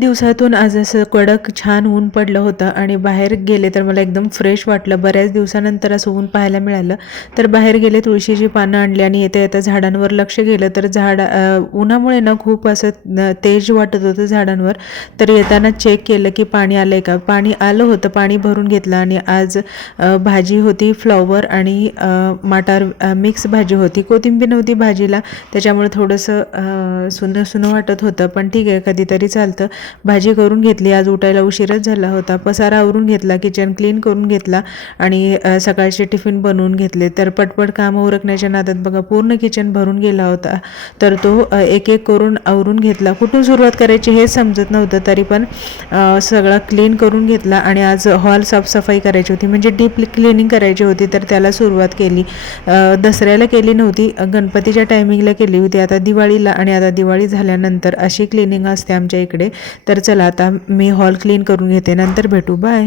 दिवसातून आज असं कडक छान ऊन पडलं होतं आणि बाहेर गेले तर मला एकदम फ्रेश वाटलं. बऱ्याच दिवसानंतर असं ऊन पाहायला मिळालं. तर बाहेर गेले, तुळशीची पानं आणली आणि येता येता झाडांवर लक्ष गेलं तर उन्हामुळे ना खूप असं तेज वाटत होतं झाडांवर. तर येताना चेक केलं की पाणी आलं आहे का. पाणी आलं होतं, पाणी भरून घेतलं. आणि आज भाजी होती फ्लॉवर आणि मटार मिक्स भाजी होती. कोथिंबीर नव्हती भाजीला, त्याच्यामुळे थोडंसं सुनं सुनं वाटत होतं, पण ठीक आहे, कधीतरी चालतं. भाजी करून घेतली. आज उठायला उशीरच झाला होता. पसारा आवरून घेतला, किचन क्लीन करून घेतला आणि सकाळचे टिफिन बनवून घेतले. तर पटपट कामं उरकण्याच्या नादात बघा पूर्ण किचन भरून गेला होता. तर तो एक एक करून आवरून घेतला. कुठून सुरुवात करायची हे समजत नव्हतं, तरी पण सगळा क्लीन करून घेतला. आणि आज हॉल साफसफाई करायची होती, म्हणजे डीप क्लिनिंग करायची होती, तर त्याला सुरुवात केली. दसऱ्याला केली नव्हती, गणपतीच्या टायमिंगला केली होती, आता दिवाळीला. आणि आता दिवाळी झाल्यानंतर अशी क्लिनिंग असते आमच्या इकडे. तर चला आता मी हॉल क्लीन करून घेते, नंतर भेटू, बाय.